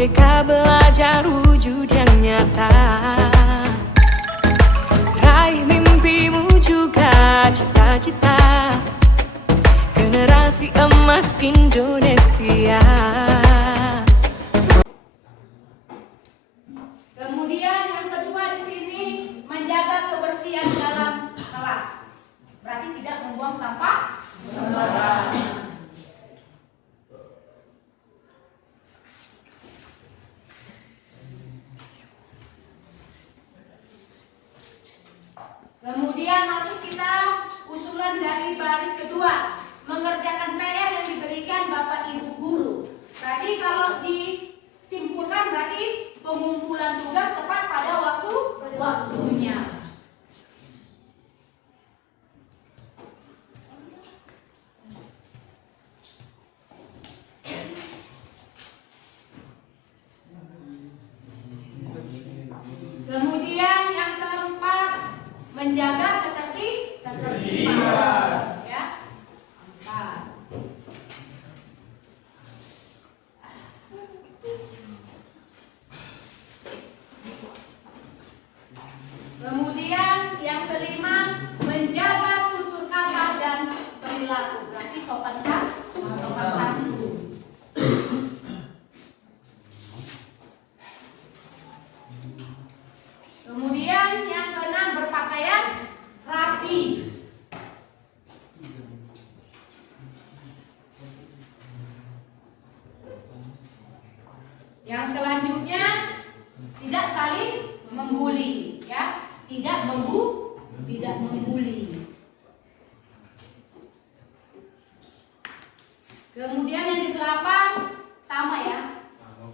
Merdeka belajar wujud yang nyata, raih mimpimu juga cita-cita, generasi emas Indonesia. Kemudian yang kedua di sini menjaga kebersihan dalam kelas. Berarti tidak membuang sampah sembarangan. Kemudian masuk kita usulan dari baris kedua, mengerjakan PR yang diberikan Bapak Ibu guru. Tadi kalau disimpulkan berarti pengumpulan tugas tepat pada waktunya. Kemudian yang keempat, menjaga ketertiban. Ya. Kemudian yang kelima, menjaga tutur kata dan perilaku. Berarti sopan santun. Kemudian yang keenam, berpakaian rapi. Yang selanjutnya, tidak saling membuli, ya. Tidak membuli. Kemudian yang ke-8 sama ya.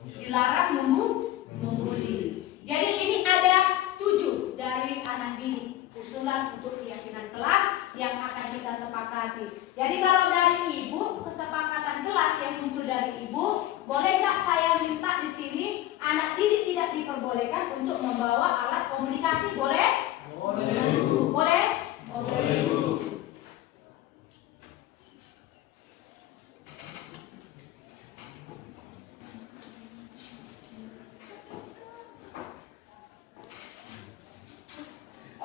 Dilarang membuli. Jadi ini ada 7 dari anak didik usulan untuk keyakinan kelas yang akan kita sepakati. Jadi kalau dari ibu, kesepakatan kelas yang muncul dari ibu, boleh nggak saya minta di sini anak didik tidak diperbolehkan untuk membawa alat komunikasi, boleh? Boleh? Oke.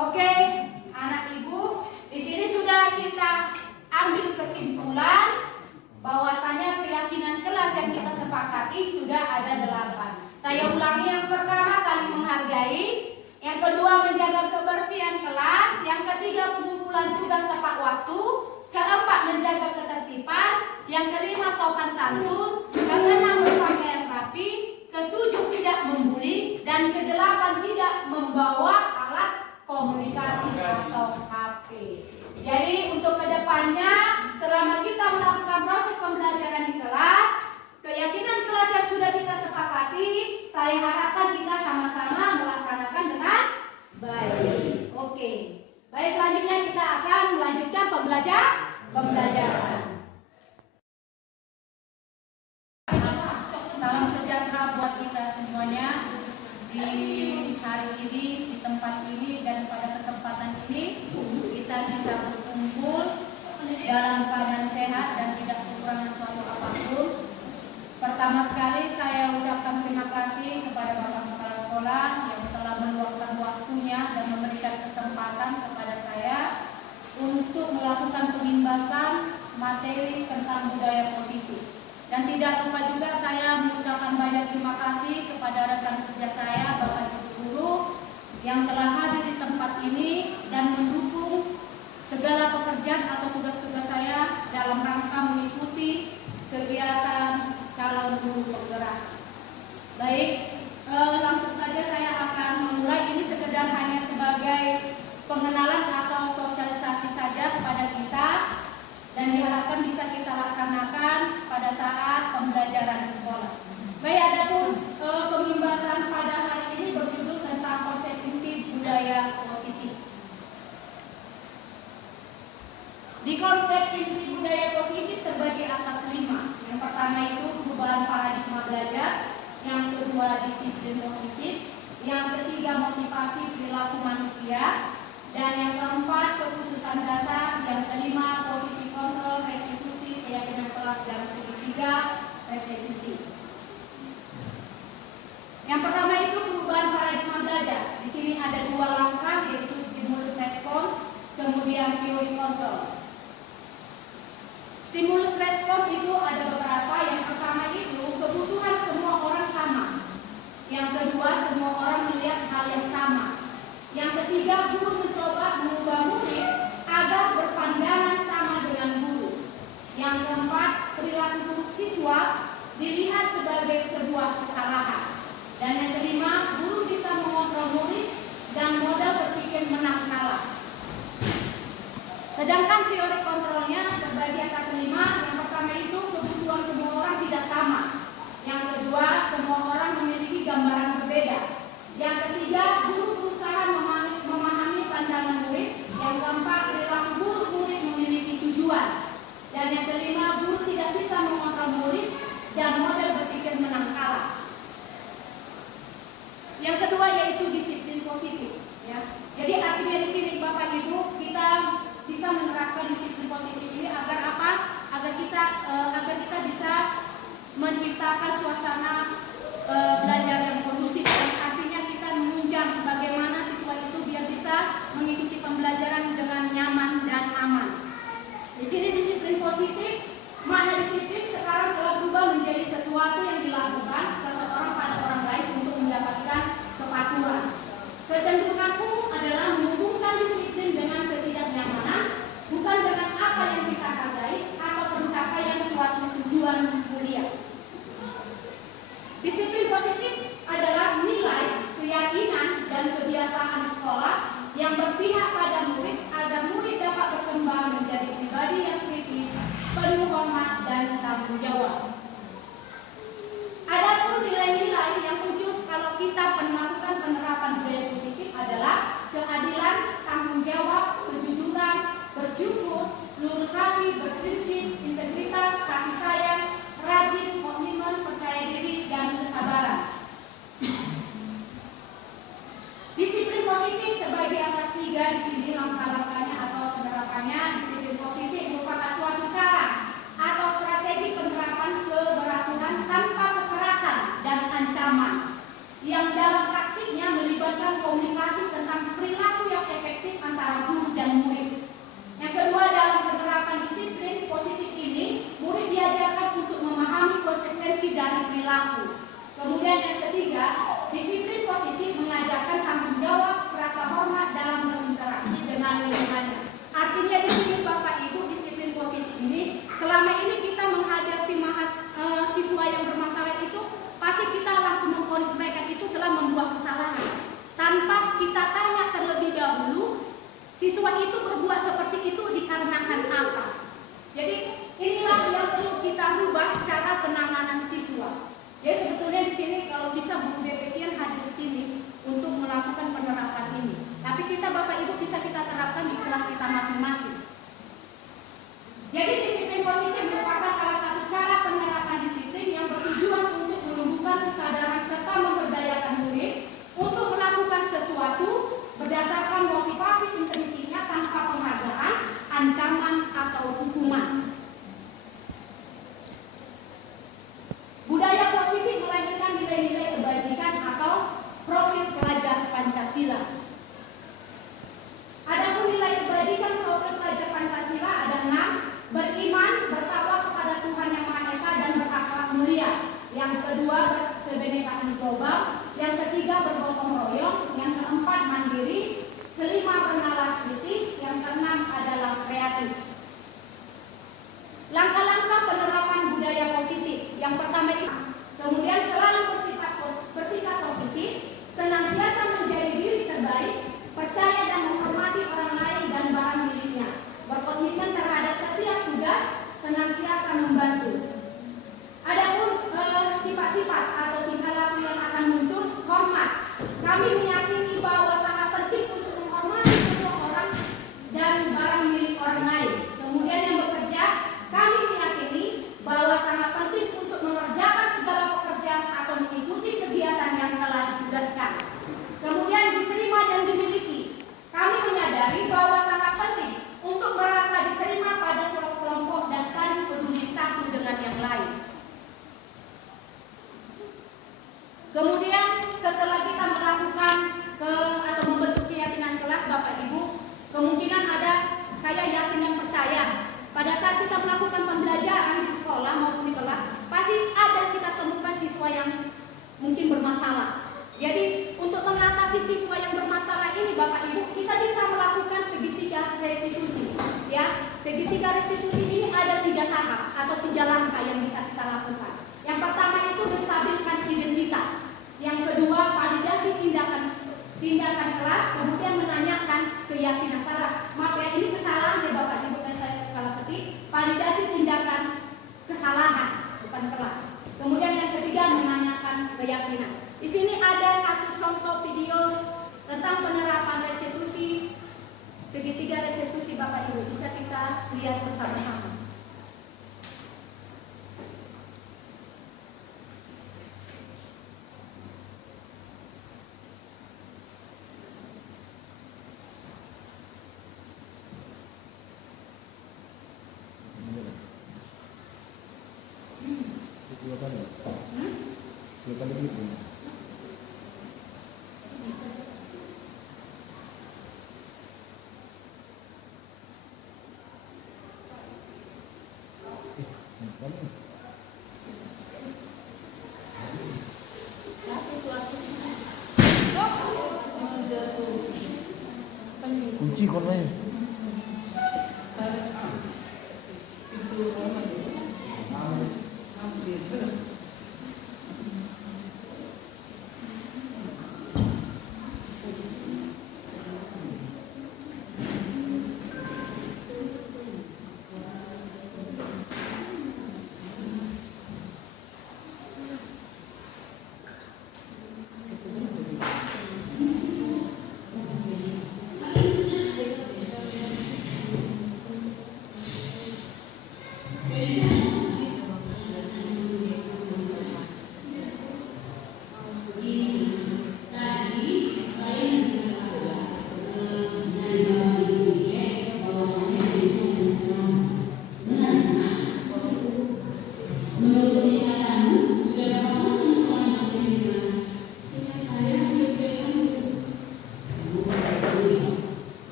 Oke, anak ibu, di sini sudah kita ambil kesimpulan bahwasanya keyakinan kelas yang kita sepakati sudah ada 8. Saya ulangi, yang pertama saling menghargai, yang kedua menjaga kebersihan kelas, yang ketiga pengumpulan tugas tepat waktu, keempat menjaga ketertiban, yang kelima sopan santun, keenam berpakaian rapi, ketujuh tidak membuli, dan kedelapan tidak membawa alat komunikasi atau HP. Jadi untuk kedepannya, selama kita melakukan proses pembelajaran di kelas, keyakinan kelas yang sudah kita sepakati, saya harapkan kita sama-sama melaksanakan dengan baik. Oke. Baik, selanjutnya kita akan melanjutkan pembelajaran. Salam sejahtera buat kita semuanya di hari ini, di tempat ini, dan pada kesempatan ini kita bisa berkumpul dalam keadaan sehat dan tidak kekurangan suatu apapun. Pertama sekali saya ucapkan terima kasih kepada Bapak Kepala Sekolah yang telah meluangkan waktunya dan memberikan kesempatan kepada saya untuk melakukan pengimbasan materi tentang budaya positif. Dan tidak lupa juga saya mengucapkan banyak terima kasih kepada rekan kerja saya, Bapak Ibu guru, yang telah hadir di tempat ini dan mendukung segala pekerjaan atau tugas-tugas saya dalam rangka mengikuti kegiatan calon guru penggerak. Baik, langsung saja saya akan memulai. Ini sekedar hanya sebagai pengenalan atau sosialisasi saja kepada kita, dan diharapkan bisa kita laksanakan pada saat pembelajaran di sekolah. Baik, adapun pembahasan pada hari ini berjudul tentang konsep inti budaya positif. Di konsep inti budaya positif terbagi atas 5. Yang pertama itu perubahan paradigma belajar, yang kedua disiplin positif, yang ketiga motivasi perilaku manusia, dan yang keempat keputusan dasar, yang kelima posisi kontrol, restitusi, keyakinan kelas, dan segitiga restitusi. Yang pertama itu perubahan paradigma belajar. Di sini ada 2 langkah, yaitu stimulus respon, kemudian teori kontrol. Stimulus respon itu ada beberapa. Yang pertama itu kebutuhan semua orang sama. Yang kedua, semua orang melihat hal yang sama. Yang ketiga, guru mencoba mengubah murid agar berpandangan sama dengan guru. Yang keempat, perilaku siswa dilihat sebagai sebuah kesalahan. Dan yang kelima, guru bisa mengontrol murid dan modal berpikir menang kalah. Sedangkan teori kontrolnya terbagi atas 5. Yang pertama itu kebutuhan semua orang tidak sama. Yang kedua, semua orang memiliki gambaran berbeda. Yang ketiga, guru berusaha memahami pandangan murid. Yang keempat, perilaku guru murid memiliki tujuan. Dan yang kelima, guru tidak bisa mengontrol murid dan model berpikir menang kalah. Yang kedua yaitu disiplin positif. Ya. Jadi artinya di sini Bapak Ibu kita bisa menerapkan disiplin positif ini agar apa? Agar kita bisa menciptakan suasana belajar yang kondusif. Artinya kita menunjang bagaimana siswa itu biar bisa mengikuti pembelajaran dengan nyaman dan aman. Di sini disiplin positif, makna disiplin sekarang telah berubah menjadi sesuatu yang dilakukan seseorang pada orang lain untuk mendapatkan kepatuhan. Kecenderunganku adalah menghubungkan disiplin dengan ketidaknyamanan, bukan dengan apa yang kita hargai atau pencapaian suatu tujuan mulia. Disiplin positif adalah nilai, keyakinan, dan kebiasaan sekolah yang berpihak pada murid agar murid dapat berkembang menjadi pribadi yang kritis, penuh hormat, dan tanggung jawab. Adapun nilai-nilai yang muncul kalau kita melakukan penerapan budaya positif adalah keadilan, tanggung jawab, kejujuran, bersyukur, lurus hati, berprinsip, integritas, kasih sayang, rajin, komitmen, percaya diri, dan kesabaran. Disiplin positif terbagi atas 3 di sini langkah-langkahnya atau penerapannya. Disiplin positif merupakan suatu cara atau strategi penerapan keberaturan tanpa kekerasan dan ancaman yang dalam praktiknya melibatkan komunikasi tentang perilaku yang efektif antara guru dan murid. Yang kedua, dalam penerapan disiplin positif ini, murid diajarkan untuk memahami konsekuensi dari perilaku. Kemudian yang ketiga, disiplin positif mengajarkan tanggung jawab, rasa hormat dalam berinteraksi dengan lingkungannya. Artinya di sini Bapak Ibu, disiplin positif ini selama ini kita menghadapi siswa yang bermasalah itu pasti kita langsung memvonis mereka itu telah membuat kesalahan tanpa kita tanya terlebih dahulu siswa itu berbuat seperti itu dikarenakan apa. Jadi inilah yang perlu kita rubah cara penanganan siswa. Jadi sebetulnya di sini kalau bisa Bu BPKIan hadir di sini untuk melakukan penerapan ini. Tapi kita Bapak Ibu bisa kita terapkan di kelas kita masing-masing. Jadi disiplin positif merupakan salah satu cara penerapan disiplin yang bertujuan untuk menumbuhkan kesadaran serta memberdayakan murid untuk melakukan sesuatu berdasarkan motivasi intrinsiknya tanpa penghargaan, ancaman, atau hukuman. Budaya positif melahirkan nilai-nilai kebajikan atau profil pelajar Pancasila. Adapun nilai kebajikan profil pelajar Pancasila ada 6. Beriman, bertakwa kepada Tuhan Yang Maha Esa dan berakhlak mulia. Yang kedua, berkebenekaan Pada saat kita melakukan pembelajaran di sekolah maupun di kelas, pasti ada kita temukan siswa yang mungkin bermasalah. Jadi untuk mengatasi siswa yang bermasalah ini Bapak Ibu, kita bisa melakukan segitiga restitusi. Ya, segitiga restitusi ini ada 3 tahap atau 3 langkah yang bisa kita lakukan. Yang pertama itu menstabilkan identitas. Yang kedua, validasi tindakan kelas, kemudian menanyakan keyakinan salah. Maaf ya, ini kesalahan ya Bapak Ibu, dan saya salah ketik. Validasi tindakan kesalahan bukan kelas. Kemudian yang ketiga menanyakan keyakinan. Di sini ada satu contoh video tentang penerapan restitusi, segitiga restitusi Bapak Ibu. Bisa kita lihat bersama-sama. Kunci konnya.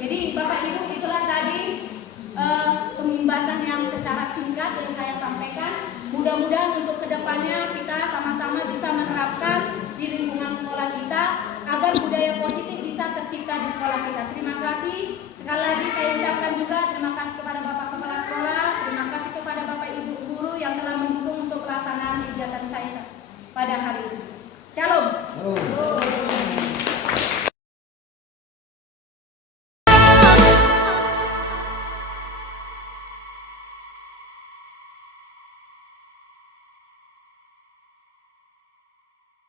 Jadi Bapak Ibu, itulah tadi pembahasan yang secara singkat yang saya sampaikan. mudah-mudahan untuk kedepannya kita sama-sama bisa menerapkan di lingkungan sekolah kita agar budaya positif bisa tercipta di sekolah kita. Terima kasih. Sekali lagi saya ucapkan juga